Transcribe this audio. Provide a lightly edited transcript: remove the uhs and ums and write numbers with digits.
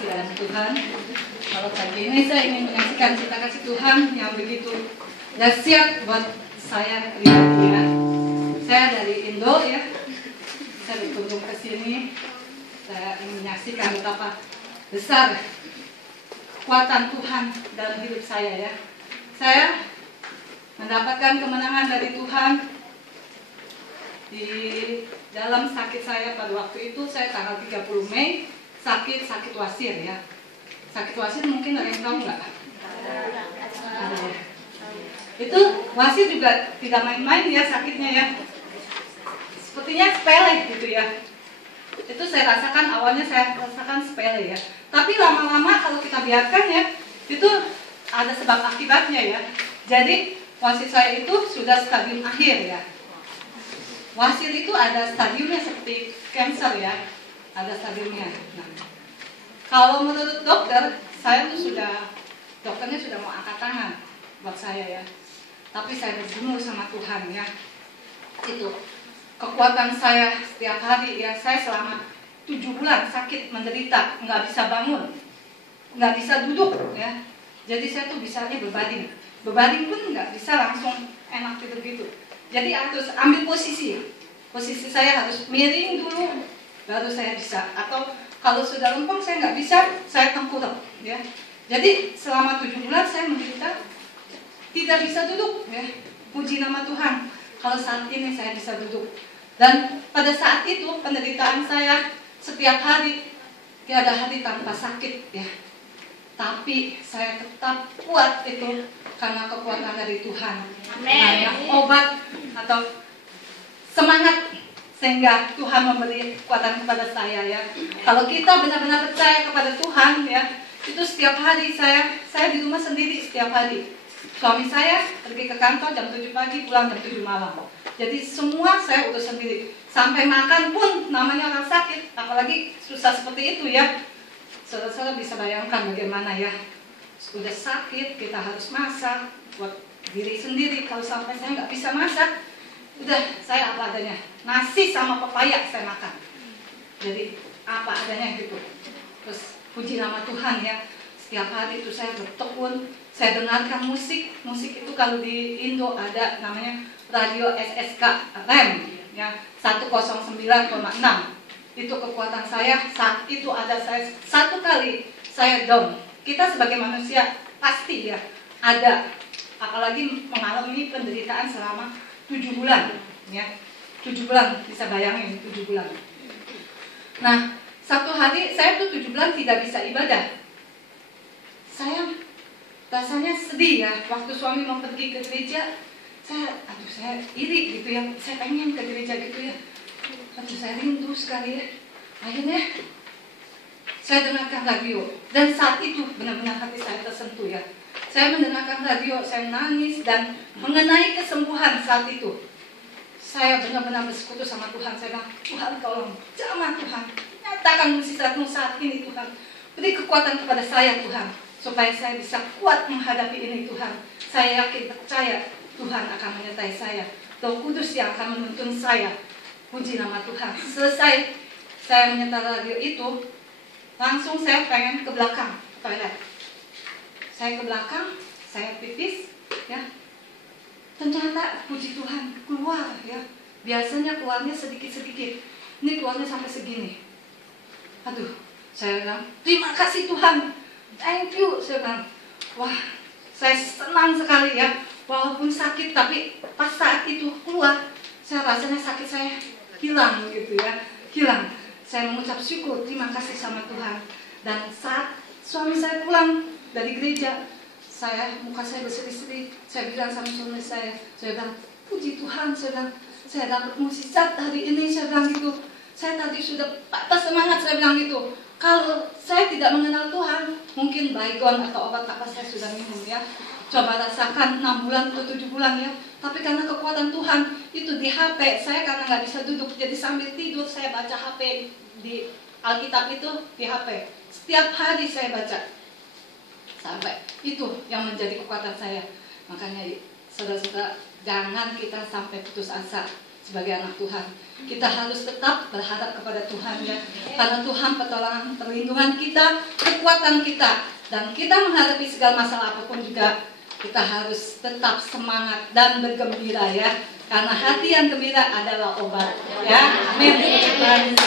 kasih dalam Tuhan. Kalau pagi ini saya ingin menyaksikan cita kasih Tuhan yang begitu dahsyat buat saya pribadi ya. Saya dari Indo ya. Saya berkunjung ke sini. Saya ingin menyaksikan betapa besar kekuatan Tuhan dalam hidup saya ya. Saya mendapatkan kemenangan dari Tuhan di dalam sakit saya pada waktu itu. Saya tanggal 30 Mei sakit wasir ya. Sakit wasir mungkin ada yang tahu nggak? Ada ya. Itu wasir juga tidak main-main ya sakitnya ya. Sepertinya sepele gitu ya. Itu saya rasakan, awalnya saya rasakan sepele ya. Tapi lama-lama kalau kita biarkan ya, itu ada sebab akibatnya ya. Jadi wasir saya itu sudah stadium akhir ya. Wasir itu ada stadiumnya seperti kanker ya, ada stadiumnya. Nah, kalau menurut dokter, saya tuh dokternya sudah mau angkat tangan buat saya ya. Tapi saya bergumul sama Tuhan ya. Itu kekuatan saya setiap hari ya. Saya selama 7 bulan sakit menderita, nggak bisa bangun, nggak bisa duduk ya. Jadi saya tuh bisanya berbaring. Berbaring pun nggak bisa langsung enak tidur gitu. Jadi harus ambil posisi. Posisi saya harus miring dulu, baru saya bisa. Atau kalau sudah lempeng saya nggak bisa, saya tengkurap ya. Jadi selama 7 bulan saya menderita, tidak bisa duduk ya. Puji nama Tuhan. Kalau saat ini saya bisa duduk. Dan pada saat itu penderitaan saya setiap hari, tiada hari tanpa sakit ya. Tapi saya tetap kuat itu karena kekuatan dari Tuhan. Amin. Obat atau semangat sehingga Tuhan memberi kekuatan kepada saya ya. Kalau kita benar-benar percaya kepada Tuhan ya, itu setiap hari saya di rumah sendiri setiap hari. Suami saya pergi ke kantor jam 7 pagi, pulang jam 7 malam. Jadi semua saya urus sendiri. Sampai makan pun namanya orang sakit, apalagi susah seperti itu ya. Saudara-saudara bisa bayangkan bagaimana ya. Sudah sakit, kita harus masak buat diri sendiri. Kalau sampai saya nggak bisa masak, udah saya apa adanya. Nasi sama pepaya saya makan. Jadi apa adanya gitu. Terus puji nama Tuhan ya. Setiap hari itu saya bertekun, saya dengarkan musik. Musik itu kalau di Indo ada namanya radio SSK REM ya, 109,6. Itu kekuatan saya. Saat itu ada saya satu kali saya down. Kita sebagai manusia pasti ya ada, apalagi mengalami penderitaan selama 7 bulan ya. 7 bulan, bisa bayangin 7 bulan. Nah, satu hari saya tuh 7 bulan tidak bisa ibadah. Saya rasanya sedih ya. Waktu suami mau pergi ke gereja, saya iri gitu ya. Saya pengen ke gereja gitu ya. Saya rindu sekali ya. Akhirnya saya dengarkan radio. Dan saat itu benar-benar hati saya tersentuh ya. Saya mendengarkan radio, saya nangis. Dan mengenai kesembuhan saat itu, saya benar-benar bersekutu sama Tuhan. Saya bilang, Tuhan tolong, jamah Tuhan, nyatakan mukjizat-Mu saat ini Tuhan. Beri kekuatan kepada saya Tuhan, supaya saya bisa kuat menghadapi ini Tuhan. Saya yakin, percaya Tuhan akan menyertai saya. Roh Kudus yang akan menuntun saya. Puji nama Tuhan. Selesai saya menyetel radio itu, langsung saya pengen ke belakang toilet. Saya ke belakang, saya pipis ya. Ternyata puji Tuhan keluar ya. Biasanya keluarnya sedikit-sedikit. Ini keluarnya sampai segini. Aduh, saya bilang, terima kasih Tuhan. Thank you, saya bilang. Wah, saya senang sekali ya. Walaupun sakit, tapi pas saat itu keluar, saya rasanya sakit saya hilang gitu ya. Hilang. Saya mengucap syukur, terima kasih sama Tuhan. Dan saat suami saya pulang dari gereja, muka saya berseri-seri. Saya bilang sama suami saya bilang, puji Tuhan, saya dapat mukjizat hari ini, saya bilang gitu. Saya tadi sudah patah semangat, saya bilang gitu. Kalau saya tidak mengenal Tuhan, mungkin baygon atau obat apa saya sudah minum ya. Coba rasakan 6 bulan atau 7 bulan ya. Tapi karena kekuatan Tuhan, itu di HP, saya karena nggak bisa duduk, jadi sambil tidur saya baca HP di Alkitab itu di HP. Setiap hari saya baca. Sampai itu yang menjadi kekuatan saya. Makanya saudara-saudara, jangan kita sampai putus asa. sebagai anak Tuhan. Kita harus tetap berharap kepada Tuhan ya. Karena Tuhan pertolongan, perlindungan kita, kekuatan kita. Dan kita menghadapi segala masalah apapun juga, kita harus tetap semangat dan bergembira ya. Karena hati yang gembira adalah obat ya. Amin.